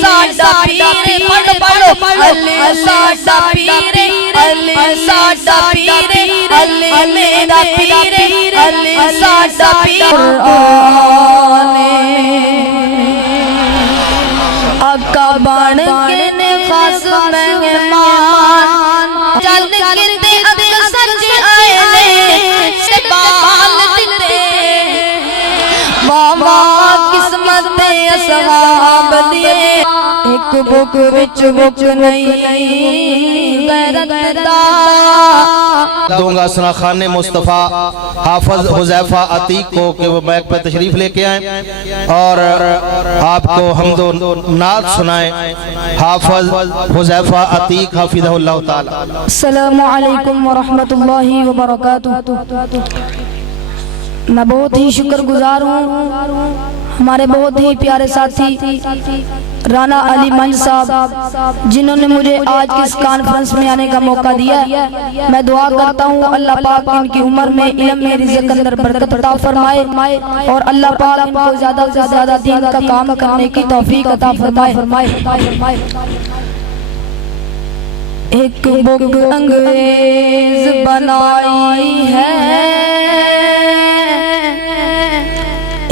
ساڈا پیر پڑھ پڑھو علی ساڈا پیر علی ساڈا پیر علی میرا پیر علی ساڈا پیر آقا بن کے نے خاص مہمان چل گردے ابھی سچ آئے نے سبال دیتے ماما قسمت اصحاب دیے ایک بک وچ بک نہیں غیرت دا دوں گا سنا خان مصطفیٰ حافظ حذیفہ عتیق کو کہ وہ مائک پہ تشریف لے کے آئیں اور آپ کو حمد و نعت سنائیں حافظ حذیفہ عتیق حافظہ اللہ تعالی۔ السلام علیکم ورحمت اللہ وبرکاتہ۔ میں بہت ہی شکر گزار ہوں ہمارے بہت ہی پیارے ساتھی رانا علی منج صاحب جنہوں نے مجھے آج کی اس کانفرنس میں آنے کا موقع دیا۔ میں دعا کرتا ہوں اللہ پاک ان کی عمر میں علم میں رزق اندر برکت عطا فرمائے اور اللہ پاک ان کو زیادہ سے زیادہ دین کا کام کرنے کی توفیق عطا فرمائے۔ ایک بک انگریز بنائی ہے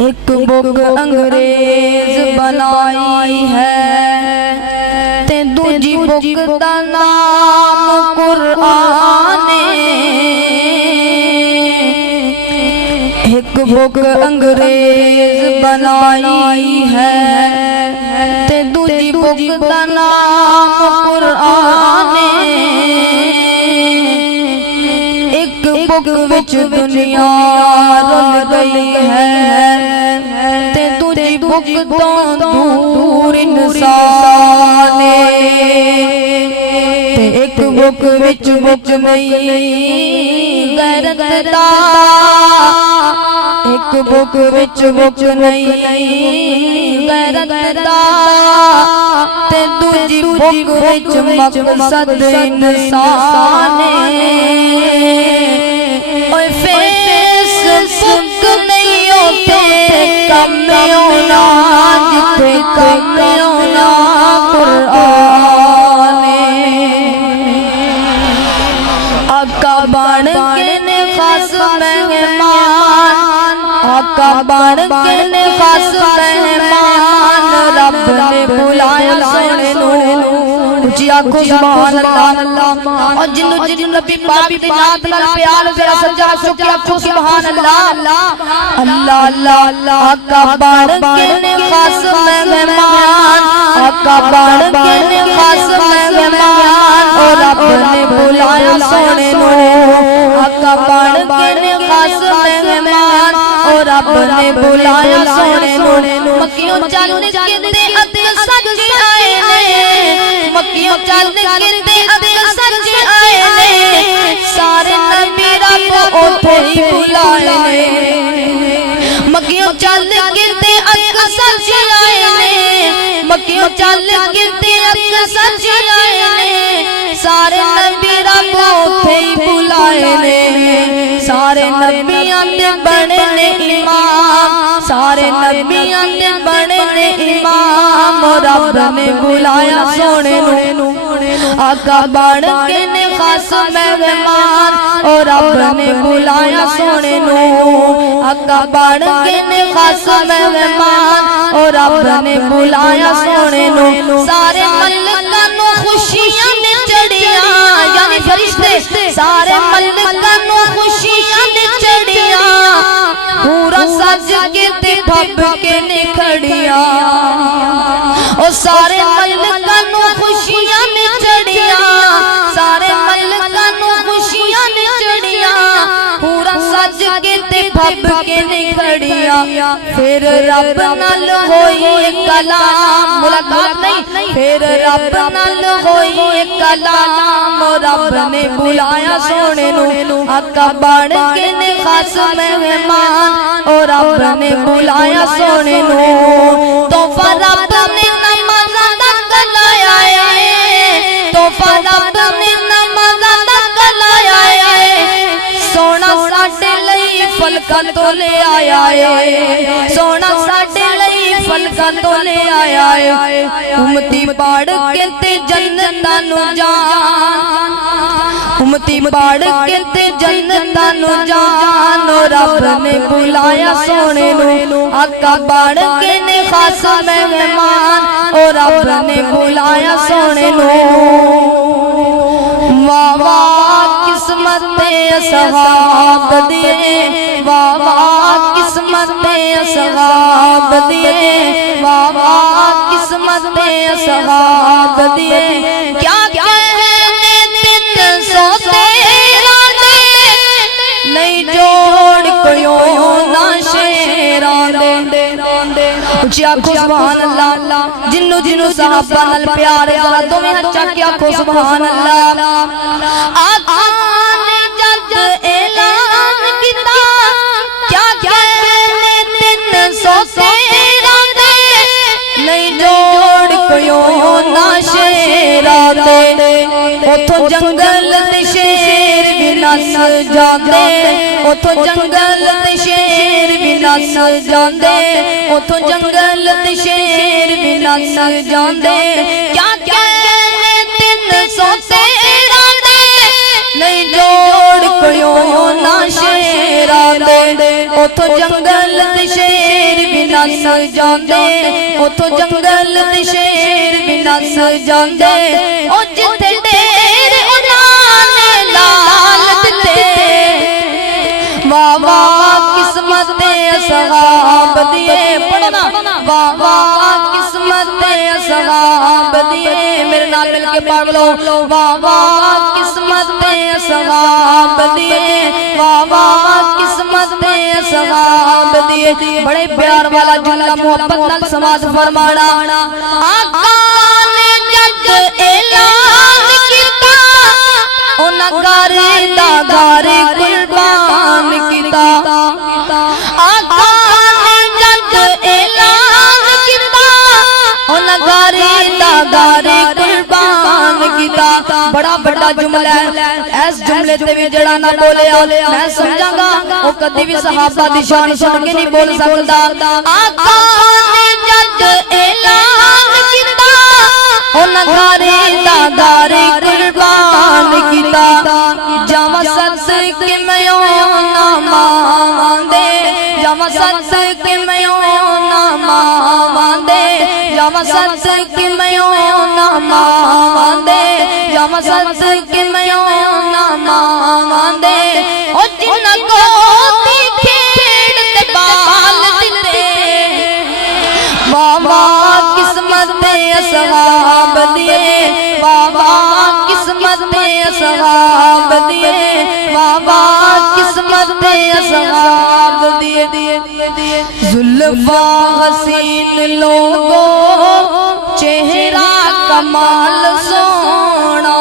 ایک بک انگریز بنائی ہے تے دوجی بک دا نام قرآن ایک بک انگریز بنائی ہے تے دوجی بک دا نام قرآن ایک بک وچ دنیا رل گئی ہے تے دوجی بک تو دور انسان تے ایک بک وچ بک نہیں غیرت دا ایک بک وچ بک نہیں غیرت دا تے دوجی بک وچ مقصد انسان اوے فیس بک نہیں ہوتے کم ہونا جتے کم ہونا قرآن آقا بن کے نے خاص مہمان آقا بن کے نے خاص مہمان رب نے بلایا سونے نو اچھی آنکھوں سبحان اللہ اور جن نبی پاک دی نعت نال پیار ذرا سجا چکی آنکھوں سبحان اللہ اللہ اللہ آقا بن کے نے خاص مہمان آقا بن کے نے خاص مہمان اور رب نے بلایا سونے نو آقا بن کے نے خاص مہمان اور رب نے بلایا سونے نو مکیوں چل کے ادے سج آئے نے مکیوں چل کے ادے سج آئے نے سارے نبی رب اوتھے ہی بلائے نے مکیوں چل کے ادے سج آئے نے مکیوں چل کے ادے سج آئے نے سارے نبی رب اوتھے ہی بلائے نے سارے نبیاں دے بنے نے امام سارے نبیاں دے بنے نے امام رب نے بلایا سونے نو آقا بن کے نے خاص مہمان اور رب نے بلایا سونے نو آقا بن کے نے خاص مہمان اور رب نے بلایا سونے نو سارے ملکاں نو خوشیاں نے چڑھیاں یعنی فرشتے سارے ملکاں نو خوشیاں نے چڑھیاں پورا سج کے تے پھب کے نے کھڑیاں او سارے ملکاں نو خوشیاں نے چڑھیاں سارے ملکاں نو خوشیاں نے چڑھیاں پورا سج کے تے پھب کے نے کھڑیاں پھر رب نال ہوئی کلام ملاقات نہیں پھر رب نال ہوئی کلام رب نے بلایا سونے نو آقا بن کے نے خاص مہمان اور رب نے بلایا سونے نو تحفہ رب نے نمازاں دا کلایا ہے تحفہ رب نے نمازاں دا کلایا ہے سونا ساڈے لئی فلکاں تو لے آیا ہے سونا ساڈے لئی فلکاں صدقہ تو لے آیا ہے امتی پڑھ کے تے جنتاں نو جان امتی پڑھ کے تے جنتاں نو جان رب نے بلایا سونے نو آقا بڑھ کے نے خاص مہمان اور رب نے بلایا سونے نو واہ واہ قسمت اصحاب دیے واہ واہ قسمت اصحاب دیے واہ واہ قسمت اصحاب دیے کیا کہنے تن سو تیرا دے نہیں جوڑ کویوں نہ شیران دے اچھی آنکھو سبحان اللہ جنو جنو صحابہ نال پیارے ذرا دو میں ہچا کی آنکھو سبحان اللہ آقا نے جب اعلان کیتا کیا کہنے تن سو تیرا دے نہیں جوڑ کویوں نہ شیرا دے اتھو جنگل تے شیر بھی نس جاندے اتھو جنگل تے شیر بھی نس جاندے اتھو جنگل تے شیر بھی نس جاندے کیا کہنے تن سو تیرا دے نہیں جوڑ کویوں نہ شیرا دے اتھو جنگل تے شیر بھی نس جاندے اتھو جنگل تے شیر بھی نس جاندے او جتھے ڈیر انہاں نے لال دتے واہ واہ قسمت اصحاب دیے پڑھنا واہ واہ قسمت اصحاب دیے میرے نال مل کے پڑھ لو واہ واہ قسمت اصحاب دیے واہ واہ قسمت اصحاب دیے بڑے پیار والا جملہ محبت نال سماعت فرمانا آقا نے جب اعلان کیتا انہاں گارے قربان کیتا آقا نے جب اعلان کیتا انہاں گارے قربان کیتا بڑا بڑا جملہ ہے اس جملے تے بھی جڑا نہ بولیا میں سمجھاں گا او کدی بھی صحابہ دی شان سن کے نہیں بول سکدا آقا نے جب اعلان کیتا انہاں گارے قربان کیتا جاواں سچ کہ میں نہ ماندے جاواں سچ کہ میں نہ ماندے جاواں سچ کہ میں نہ ماندے جاواں سچ کہ میں نہ ماندے او جنہ کو کھیڑ تے بال دتے واہ واہ قسمت اصحاب دیے واہ واہ قسمت اصحاب دیے واہ واہ قسمت اصحاب دیے زلفاں حسین لوگوں چہرہ کمال سونا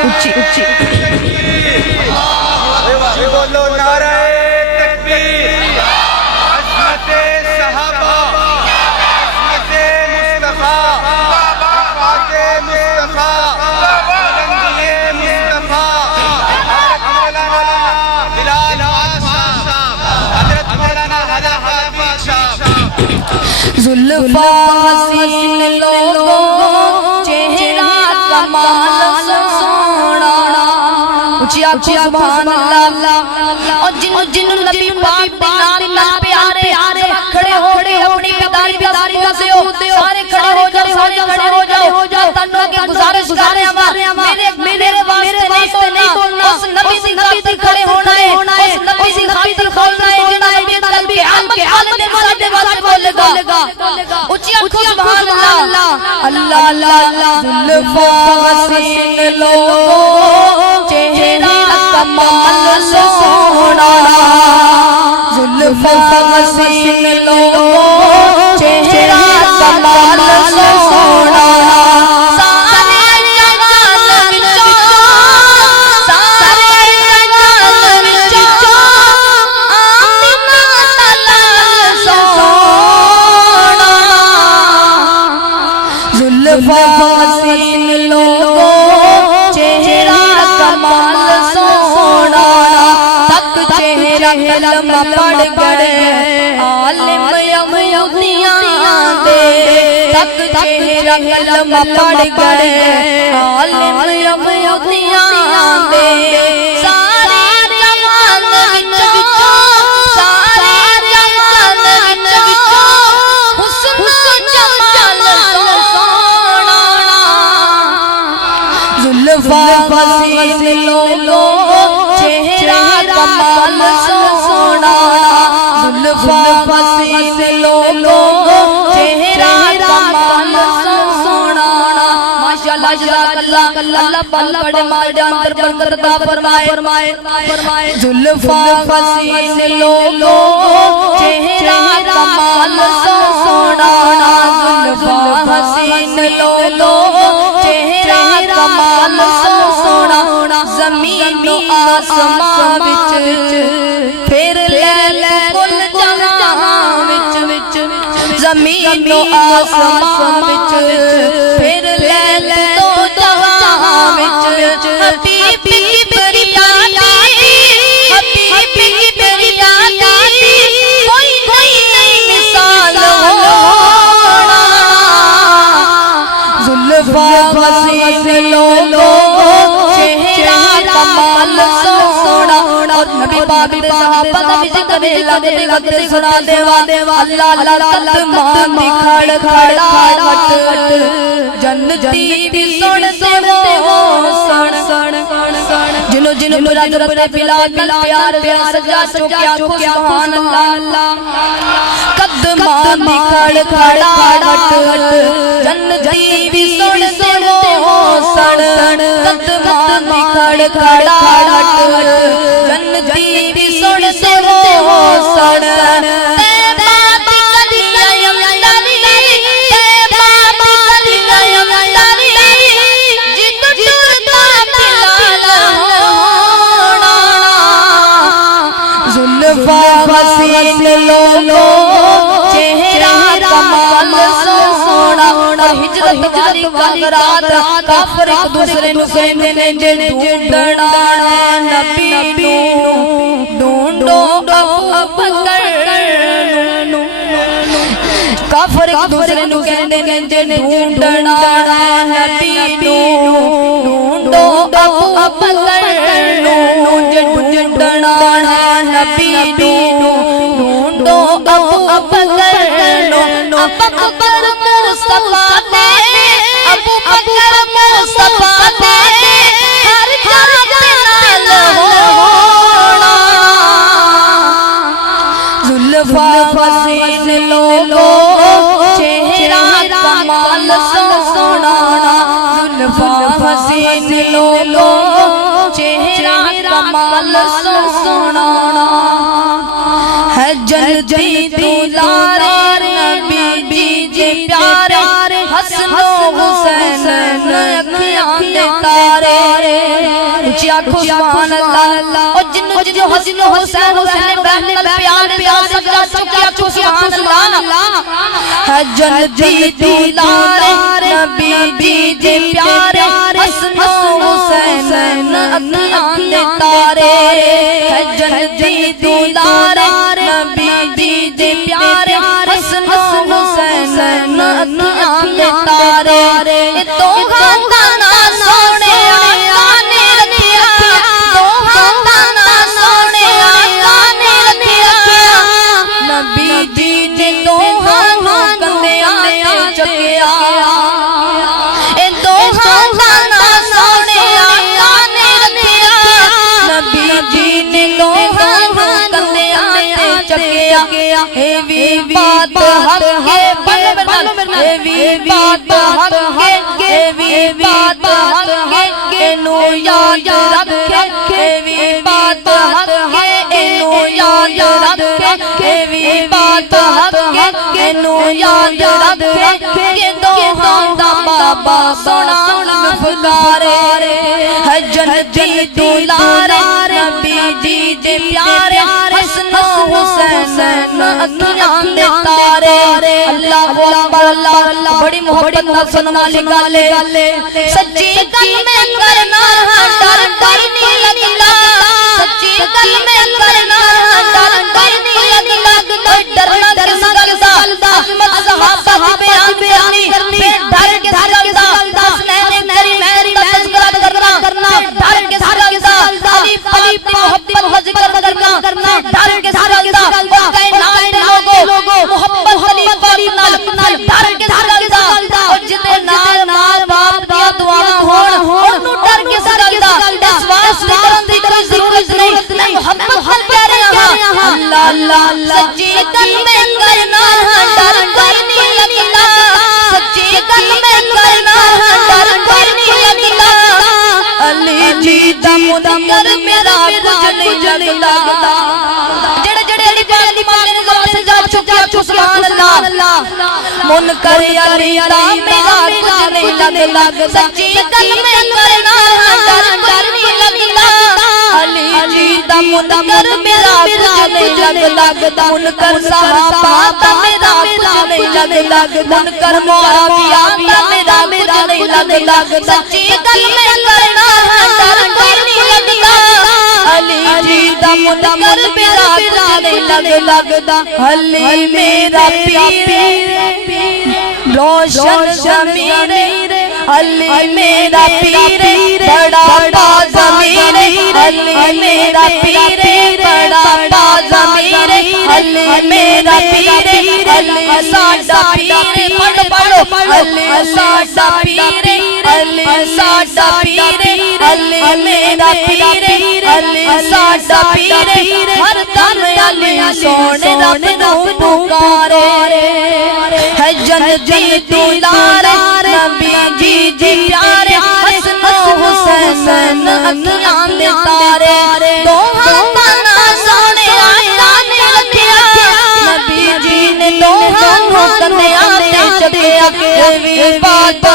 اچھی اچھی بولو نعرہ تکبیر عظمت صحابہ عظمت مصطفیٰ پاک مصطفیٰ بلندی مصطفیٰ حضرت مولانا بلال عباس صاحب حضرت مولانا حافظ صاحب زلفاں حسین لوگوں چہرہ کمال سونا اچھی آنکھوں سبحان اللہ اور جن نبی پاک دے نال پیارے کھڑے ہو اپنی پیداری سے سارے کھڑے ہو جاؤ تنوں کے گزارش کر رہے ہیں میرے واسطے نہیں بولنا اس نبی سے کھڑے ہونا ہے اس نبی سے خاطر کھولنا ہے جنہاں نبی تلبی عالم کے والے واسطے بولے گا اچھی آنکھوں سبحان اللہ اللہ اللہ زلفاں حسین لوگوں چہرہ کمال سونا زلفاں حسین لوگوں چہرہ کمال سونا سارے جہان وچوں آمنہ لال سونا زلفاں حسین لوگوں چہرہ کمال سونا تک چہرہ کلمہ پڑھ گئے عالم یہودیاں تھک چہرہ کلمہ پڑھ گئے عالم یہودیاں دے ساری جہان وچوں ساری جہان وچوں حسن جمال سونا زلفاں حسین لولو چہرہ کمال سونا زلفاں حسین لولو چہرہ کمال سونا ماشاءاللہ جزاک اللہ پال پڑے مال جان در برکت عطا فرمائے زلفاں حسین لولو چہرہ کمال سونا زلفاں حسین لولو چہرہ کمال سونا زمین و آسمان وچ پھر لیل کل جہاں وچ زمین و آسمان وچ پھر لیل تو جہاں وچ حبیب کی بریاتی حبیب کی بریاتی کوئی نہیں مثال ہونا زلفاں حسین لولو چہرہ کمال سونا اور نبی پاک دے صحابہ دا بھی ذکر لگتے سنا دیوا اللہ اللہ مان دی کھڑ کھڑاہٹ جنتی بھی سن دے وہ سن جنو مراد رب بلال پیار سجا چکیا سبحان اللہ قدمان دی کھڑ کھڑاہٹ جنتی بھی سن دے وہ سن قدمان دی کھڑ کھڑاہٹ جنتی بھی سن دے وہ سن حسین لولو چہرہ کمال سونا اور ہجرت والی رات کافر ایک دوسرے نو کہندے نے جے ڈھونڈنا نبی نو ڈھونڈو ابو بکر نو کافر ایک دوسرے نو کہندے نے جے ڈھونڈنا نبی نو ڈھونڈو ابو بکر نو جے ڈھونڈنا نبی ڈھونڈو ابو بکر نو ابو بکر مصطفیٰ نے ابو بکر مصطفیٰ نے ہر جگہ نال ہونا زلفاں حسین لولو چہرہ کمال سونا زلفاں حسین لولو چہرہ کمال سونا ہے جنتی دلارے نبی جی پیارے حسن و حسین اکھیاں دے تارے اچھی آنکھوں سبحان اللہ اور جنو حسن و حسین بہنے پیار سجا چکیا چھو سبحان اللہ ہے جنتی دلارے نبی جی پیارے حسن و حسین اکھیاں دے تارے ہے جنتی دلارے نبی جی پیارے حسن و حسین اکھیاں دے تارے تو خاندانا سونے آقا نے رکھیا تو خاندانا سونے آقا نے رکھیا نبی جی نے تو کندے آتے چکیا اے تو خاندانا سونے آقا نے رکھیا نبی جی نے تو کندے آتے چکیا اے وی بات حق ہے اے وی بات حق ہے اے وی بات حق ہے نو یاد رکھے اے وی بات حق ہے نو یاد رکھے اے وی بات حق ہے نو یاد رکھے کہ دو ہاتھاں بابا سونا فکارے ہے جنتی دلارے نبی جی دے پیارے حسن و حسین اکھیاں دے تارے اللہ اکبر اللہ بڑی محبت نہ سنن والی گل سچی گل میں کرنا ڈر نہیں لگدا سچی گل میں کرنا ڈر نہیں لگدا ڈرنا کس گل دا عظمت صحابہ کی بیان کرنی پھر ڈر کے سجدہ حسنین کریمین کا تذکرہ کرنا ڈر کے سجدہ علی پاک کی محبت کا ذکر کرنا ڈر کے سجدہ اور کائنات کے لوگوں محبت علی پاک نال ڈر کے سجدہ اور جتے نال باپ دی دعا ہون اونوں ڈر کے سجدہ اس واسطے کرن دی کوئی ضرورت نہیں محمد حل کہہ رہے ہیں اللہ اللہ سچی دل میں کرنا ڈر کوئی نہیں لگتا سچی دل میں کرنا ڈر کوئی نہیں لگتا علی جی دا منکر میرا کچھ نہیں لگتا جڑے جڑے علی پاک دی پاک نے زبان سے جا چکیا سبحان اللہ منکر علی دا میرا کچھ نہیں لگتا سچی دل میں کرنا ڈر نہیں لگتا علی جی دا منکر میرا کچھ نہیں لگتا منکر صحابہ دا میرا کچھ نہیں لگتا منکر معاویہ دا میرا کچھ نہیں لگتا سچی دل میں کرنا ڈر کوئی نہیں لگتا علی جی دا منکر میرا کچھ نہیں لگتا علی میرا پیر روشن ضمیر علی میرا پیر بڑا باضمیر علی میرا پیر بڑا باضمیر علی میرا پیر علی ساڈا پیر پڑھو علی ساڈا پیر علی ساڈا پیر علی میرا پیر علی ساڈا پیر ہر دم علی سونے رب نو پکارے ہے جنتی دلارے نبی جی پیارے حسن و حسین اکھیاں دے تارے دوہاں تانا سونے آیا نے لکھیا نبی جی نے دوہاں کنے آتے چکیا وی بات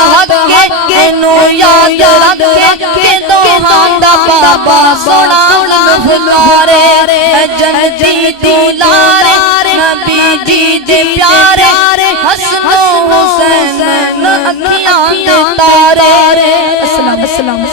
حق کے نو یاد رکھ کے دوہاں دا بابا سونا پکارے ہے جنتی دلارے نبی جی پیارے حسن و حسین اکھیاں دے تارے السلام